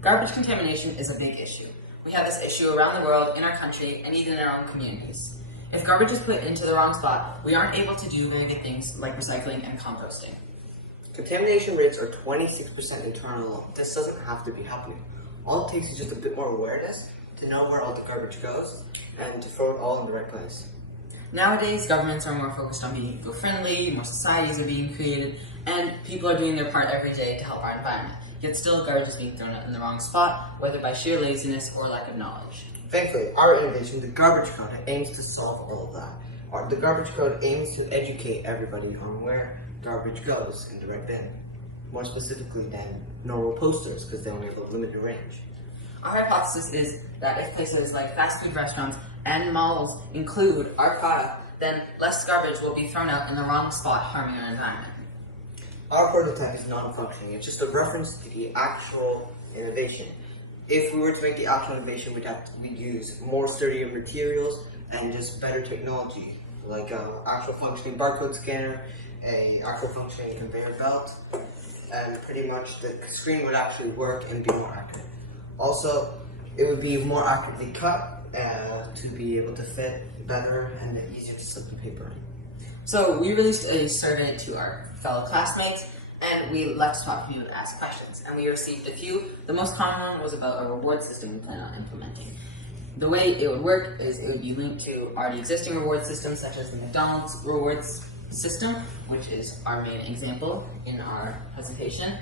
Garbage contamination is a big issue. We have this issue around the world, in our country, and even in our own communities. If garbage is put into the wrong spot, we aren't able to do very good things like recycling and composting. Contamination rates are 26% internal. This doesn't have to be happening. All it takes is just a bit more awareness to know where all the garbage goes and to throw it all in the right place. Nowadays, governments are more focused on being eco-friendly, more societies are being created, and people are doing their part every day to help our environment. Yet still, garbage is being thrown out in the wrong spot, whether by sheer laziness or lack of knowledge. Thankfully, our innovation, the Garbage Code, aims to solve all of that. The Garbage Code aims to educate everybody on where garbage goes in the right bin. More specifically than normal posters, because they only have a limited range. Our hypothesis is that if places like fast food restaurants and malls include our product, then less garbage will be thrown out in the wrong spot, harming our environment. Our prototype is non-functioning. It's just a reference to the actual innovation. If we were to make the actual innovation, we'd use more sturdier materials and just better technology, like an actual functioning barcode scanner, a actual functioning conveyor belt, and pretty much the screen would actually work and be more accurate. Also, it would be more accurately cut to be able to fit better and easier to slip the paper in. So we released a survey to our fellow classmates, and we left spot for you to ask questions. And we received a few. The most common one was about a reward system we plan on implementing. The way it would work is it would be linked to already existing reward systems, such as the McDonald's rewards system, which is our main example in our presentation.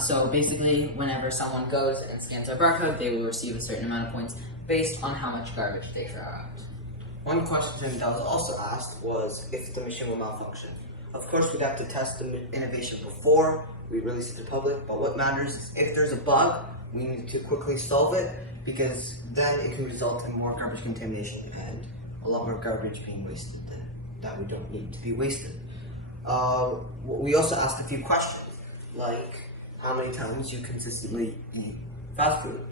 So basically, whenever someone goes and scans our barcode, they will receive a certain amount of points based on how much garbage they throw out. One question that was also asked was if the machine will malfunction. Of course, we'd have to test the innovation before we release it to the public, but what matters is if there's a bug, we need to quickly solve it, because then it can result in more garbage contamination and a lot more garbage being wasted that we don't need to be wasted. We also asked a few questions, like how many times you consistently eat fast food.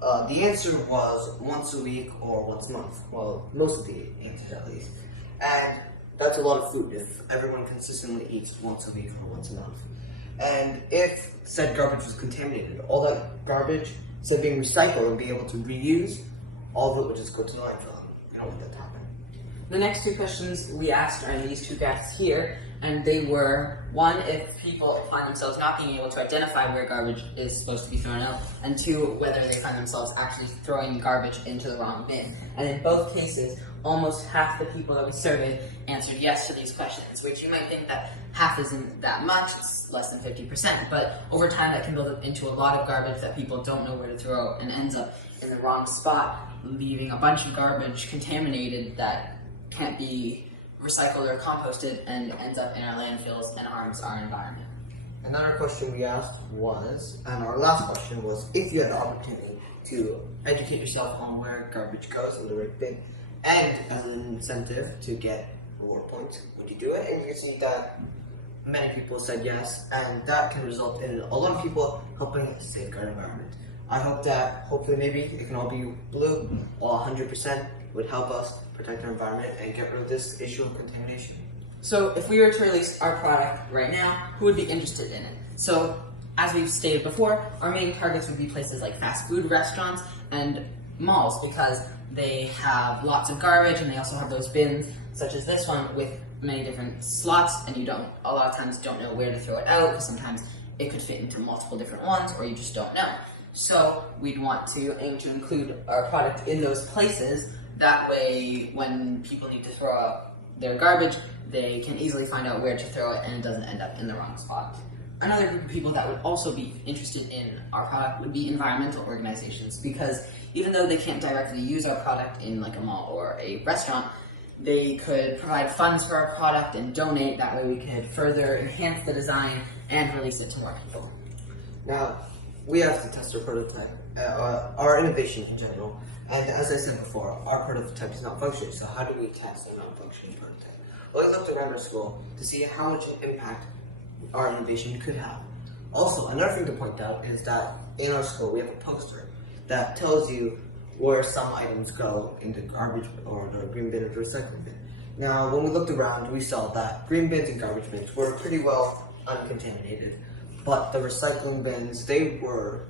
The answer was once a week or once a month. Well, most of the answers at least. And that's a lot of food if everyone consistently eats once a week or once a month. And if said garbage was contaminated, all that garbage, instead of being recycled and be able to reuse, all of it would just go to the landfill. I don't want that to happen. The next two questions we asked are these two graphs here, and they were, one, if people find themselves not being able to identify where garbage is supposed to be thrown out, and two, whether they find themselves actually throwing garbage into the wrong bin. And in both cases, almost half the people that we surveyed answered yes to these questions, which you might think that half isn't that much, it's less than 50%, but over time that can build up into a lot of garbage that people don't know where to throw and ends up in the wrong spot, leaving a bunch of garbage contaminated that can't be recycled or composted and ends up in our landfills and harms our environment. Another question we asked was, and our last question was, if you had the opportunity to educate yourself on where garbage goes in the right bin, and as an incentive to get reward points, would you do it? And you can see that many people said yes, and that can result in a lot of people helping us safeguard our environment. I hope that, hopefully maybe, it can all be blue, all 100% would help us protect our environment and get rid of this issue of contamination. So if we were to release our product right now, who would be interested in it? So as we've stated before, our main targets would be places like fast food restaurants and malls, because they have lots of garbage and they also have those bins, such as this one, with many different slots, and you a lot of times don't know where to throw it out, because sometimes it could fit into multiple different ones, or you just don't know. So we'd want to aim to include our product in those places. That way, when people need to throw out their garbage, they can easily find out where to throw it and it doesn't end up in the wrong spot. Another group of people that would also be interested in our product would be environmental organizations, because even though they can't directly use our product in like a mall or a restaurant, they could provide funds for our product and donate. That way we could further enhance the design and release it to more people. Now, we have to test our prototype, our innovation in general, and as I said before, our prototype is not functioning, so how do we test a non-functioning prototype? Well, I looked around our school to see how much impact our innovation could have. Also, another thing to point out is that in our school we have a poster that tells you where some items go in the garbage or the green bin or the recycling bin. Now, when we looked around, we saw that green bins and garbage bins were pretty well uncontaminated, but the recycling bins, they were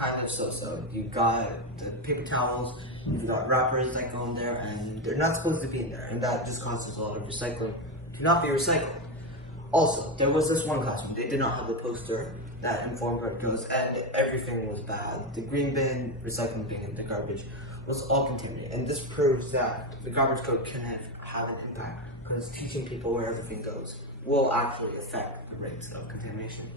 kind of so-so. You've got the paper towels, you've got wrappers that go in there, and they're not supposed to be in there, and that just causes a lot of recycling to not be recycled. Also, there was this one classroom, they did not have the poster that informed where it goes, and everything was bad. The green bin, recycling bin, and the garbage was all contaminated, and this proves that the garbage code can have an impact, because teaching people where everything goes will actually affect the rates of contamination.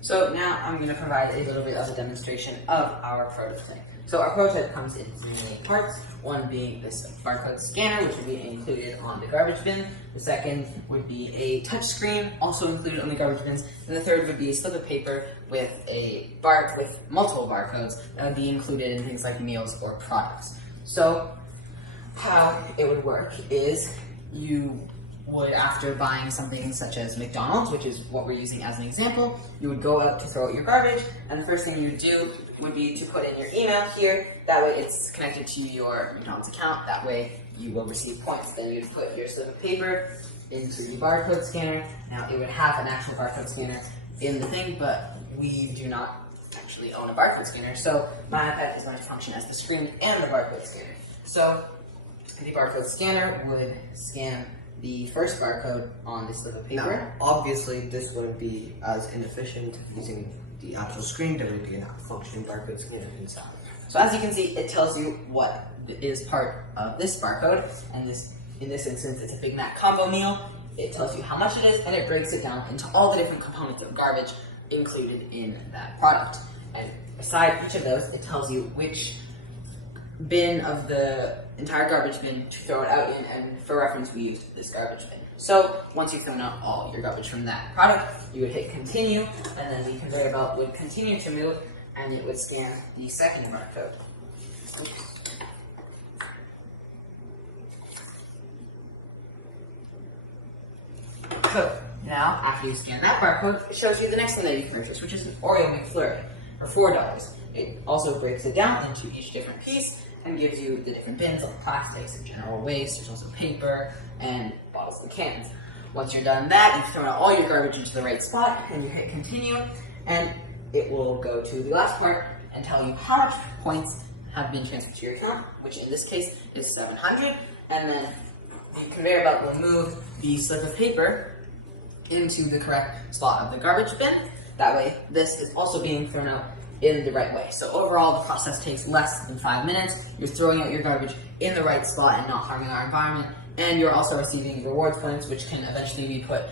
So now I'm going to provide a little bit of a demonstration of our prototype. So our prototype comes in three main parts, one being this barcode scanner, which will be included on the garbage bin. The second would be a touch screen, also included on the garbage bins. And the third would be a slip of paper with with multiple barcodes that would be included in things like meals or products. So how it would work is you would, after buying something such as McDonald's, which is what we're using as an example, you would go out to throw out your garbage, and the first thing you would do would be to put in your email here. That way it's connected to your McDonald's account. That way you will receive points. Then you'd put your slip of paper into the barcode scanner. Now it would have an actual barcode scanner in the thing, but we do not actually own a barcode scanner, so my iPad is going to function as the screen and the barcode scanner. So the barcode scanner would scan the first barcode on this slip of paper. Now, obviously, this wouldn't be as inefficient using the actual screen. There would be a functioning barcode scanner inside. So as you can see, it tells you what is part of this barcode, and in this instance, it's a Big Mac combo meal. It tells you how much it is, and it breaks it down into all the different components of garbage included in that product. And beside each of those, it tells you which bin of the entire garbage bin to throw it out in, and for reference, we used this garbage bin. So once you've thrown out all your garbage from that product, you would hit continue, and then the conveyor belt would continue to move, and it would scan the second barcode. Oops. So now, after you scan that barcode, it shows you the next thing that you can purchase, which is an Oreo McFlurry for $4. It also breaks it down into each different piece and gives you the different bins, like plastics and general waste. There's also paper and bottles and cans. Once you're done that, you've thrown out all your garbage into the right spot, and you hit continue, and it will go to the last part and tell you how much points have been transferred to your account, which in this case is 700, and then the conveyor belt will move the slip of paper into the correct spot of the garbage bin. That way, this is also being thrown out in the right way. So overall, the process takes less than 5 minutes. You're throwing out your garbage in the right spot and not harming our environment, and you're also receiving rewards points, which can eventually be put